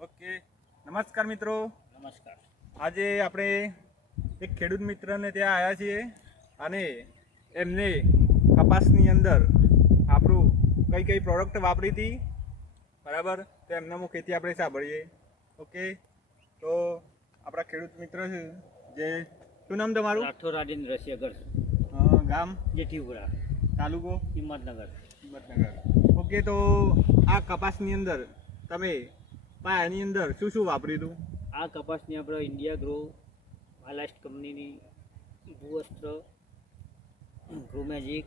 Okay, નમસ્કાર મિત્રો. નમસ્કાર. આજે આપણે એક ખેડૂત મિત્રને ત્યાં આવ્યા છીએ અને એમને કપાસની અંદર આપણું કઈ કઈ પ્રોડક્ટ વાપરી હતી, બરાબર, તો એમના મુખેથી આપણે સાંભળીએ. ઓકે, તો આપણા ખેડૂત મિત્ર છે, જે શું નામ તમારું? રાઠોડ રાજેન્દ્ર શેખર, ગામ જેઠીપુરા, તાલુકો હિંમતનગર. હિંમતનગર. ઓકે, તો આ કપાસની અંદર તમે પાયાની અંદર શું શું વાપર્યું હતું? આ કપાસની આપણે ઇન્ડિયા ગ્રો બાલાસ્ટ કંપનીની ભૂવસ્ત્ર, ગ્રો મેજિક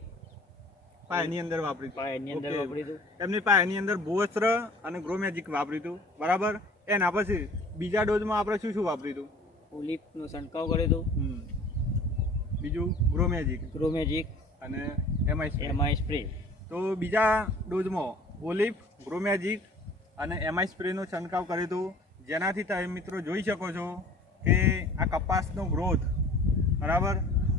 પાયાની અંદર વાપર્યું હતું. પાયાની અંદર Okay. વાપર્યું હતું. એમની પાયાની અંદર ભૂવસ્ત્ર અને ગ્રો મેજિક વાપર્યું હતું, બરાબર. એના પછી બીજા ડોઝમાં આપણે શું શું વાપર્યું હતું? ઓલિફનો છંટકાવ કર્યો હતો. બીજું ગ્રો મેજિક ગ્રો મેજિક અને એમઆઈ એમઆઈ સ્પ્રે. તો બીજા ડોઝમાં ઓલિફ, ગ્રો મેજિક અને એમઆઈ સ્પ્રેનો છંટકાવ કર્યો હતો, જેનાથી તમે મિત્રો જોઈ શકો છો કે આ કપાસનો ગ્રોથ, બરાબર,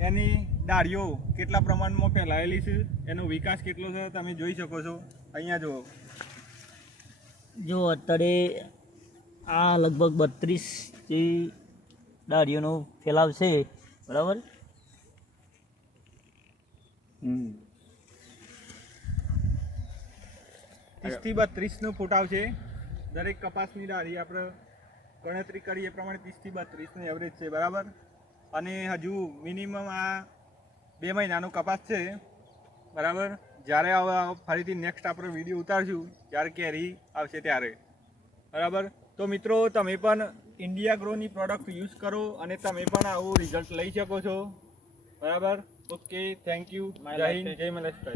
એની ડાળીઓ કેટલા પ્રમાણમાં ફેલાયેલી છે, એનો વિકાસ કેટલો છે તમે જોઈ શકો છો. અહીંયા જુઓ, જો અત્યારે આ લગભગ 32 જેવી ડાળીઓનો ફેલાવ છે, બરાબર. 30 થી 32નો ફૂટ આવશે દરેક કપાસની ડાળી. આપણે ગણતરી કરીએ એ પ્રમાણે 30 થી 32નો એવરેજ છે, બરાબર. અને હજુ મિનિમમ આ 2 મહિનાનો કપાસ છે, બરાબર. જ્યારે હવે ફરીથી નેક્સ્ટ આપણે વિડીયો ઉતારશું જ્યારે કેરી આવશે ત્યારે, બરાબર. તો મિત્રો, તમે પણ ઇન્ડિયા ગ્રોની પ્રોડક્ટ યુઝ કરો અને તમે પણ આવું રિઝલ્ટ લઈ શકો છો, બરાબર. Okay, thank you. જય હિન્દ, જય મહારાષ્ટ્ર.